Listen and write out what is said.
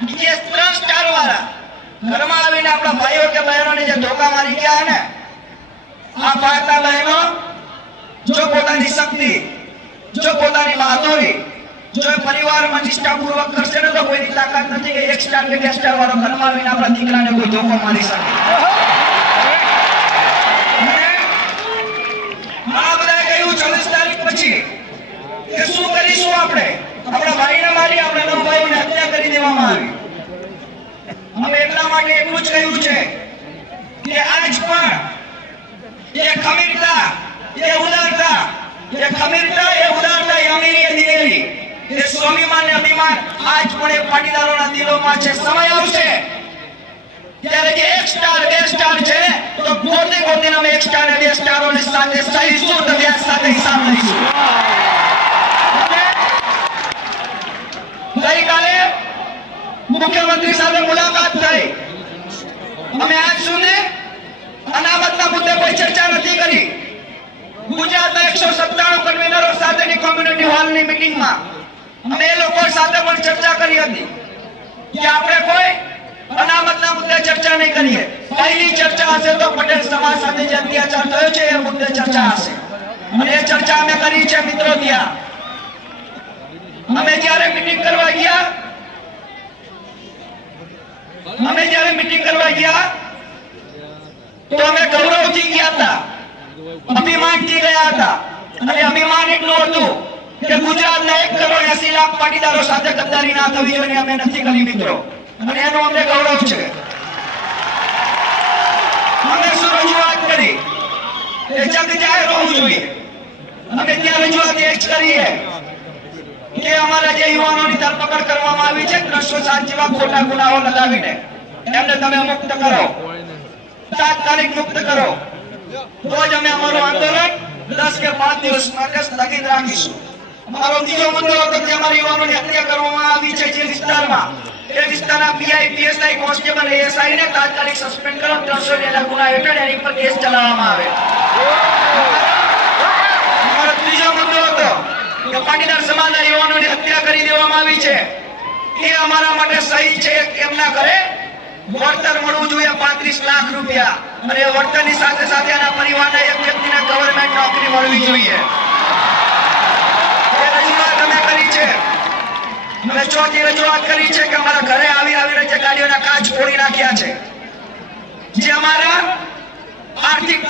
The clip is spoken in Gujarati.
જે 3 સ્ટાર વાળા ઘરમાં આવીને આપણા ભાઈઓ કે બહેનોને જે ધોકા મારી ગયા ને, આ ભારતના બહેનો જો પોતાની શક્તિ, જો પોતાની બહાદુરી, જો પરિવારમાં નિષ્ઠાપૂર્વક કરશે ને તો કોઈની તાકાત નથી કે 1 સ્ટાર કે 2 સ્ટાર વાળો ઘરમાં આવીને આપણા દીકરાને કોઈ ધોકો મારી શકે. ઘણા બધાએ કહ્યું 24 તારીખ પછી કે શું કરીશું આપણે, આપણા ભાઈને મારી, આપણા 9 ભાઈઓને હત્યા કરી દેવામાં આવી. અમે એટલા માટે એટલું જ કહ્યું છે કે આજ પણ એ ખમીરતા, એ ઉદારતા, એ ખમીરતા, એ ઉદારતા, એ અમીરી, એ દિલેરી, એ સ્વાભિમાન, એ અભિમાન આજ પણ એ પાટીદારોના દિલોમાં છે. સમય આવશે ત્યારે જે 1 સ્ટાર 2 સ્ટાર છે તો ગોતે ગોતે અમે 1 સ્ટાર 2 સ્ટારોની સાથે સહીશું તો વ્યાજ સાથે હિસાબ લઈશું. ગઈકાલે મુખ્યમંત્રી સાથે મુલાકાત થઈ. અમે આજ સુધી અનામતના મુદ્દે કોઈ ચર્ચા નથી કરી. ગુજરાતના 197 કન્વીનરો સાથેની કોમ્યુનિટી હોલની મીટિંગમાં અમે એ લોકો સાથે પણ ચર્ચા કરી હતી કે આપણે કોઈ અનામતના મુદ્દે ચર્ચા નહીં કરીએ. પહેલી ચર્ચા હશે તો પટેલ સમાજ સાથે જે અત્યાચાર થયો છે એ મુદ્દે ચર્ચા હશે. અને એ ચર્ચા અમે કરી છે મિત્રો. ત્યાં અમે જ્યારે મીટિંગ કરવા ગયા તો અમે ગૌરવથી ગયા હતા, અભિમાનથી ગયા હતા. અને અભિમાન એટલું હતું કે ગુજરાતના 1,80,00,000 પાટીદારો સાથે ગદ્દારી ના થવી જોઈએ. અમે નથી કરી મિત્રો, અને એનું અમને ગૌરવ છે. અમે શું રજૂઆત કરી એ જગ જાહેર હોવું જોઈએ. અમે ત્યાં રજૂઆત એ જ કરીએ કે અમારા જે યુવાનોની ધરપકડ કરવામાં આવી છે 307 જેવા ખોટા ગુનાઓ લગાવીને એમને તમે મુક્ત કરો, તાત્કાલિક મુક્ત કરો. તો જ અમે અમારું આંદોલન 10 કે 5 દિવસ માટે સ્થગિત રાખીશું. અમારો બીજો મુદ્દો હતો કે અમારા યુવાનોની હત્યા કરવામાં આવી છે જે વિસ્તારમાં, એ વિસ્તારના પીઆઈ, પીએસઆઈ, કોન્સ્ટેબલ, એએસઆઈ ને તાત્કાલિક સસ્પેન્ડ કરો. 300 ના ગુના હેઠળ એની પર કેસ ચલાવવામાં આવે. અમારો ત્રીજો મુદ્દો હતો કે પાટીદાર સમાજના યુવાનોની હત્યા કરી દેવામાં આવી છે, એ અમારા માટે સહી છે. એમના ઘરે વળતર મળવું જોઈએ 35 લાખ રૂપિયા, અને એ વળતરની સાથે સાથે એના પરિવારને એક વ્યક્તિને ગવર્નમેન્ટ નોકરી મળવી જોઈએ. એ રજૂઆત અમે કરી છે. અમે ચોથી રજૂઆત કરી છે કે અમારા ઘરે આવીને જે ગાડીઓના કાચ ફોડી નાખ્યા છે, જે અમારા આર્થિક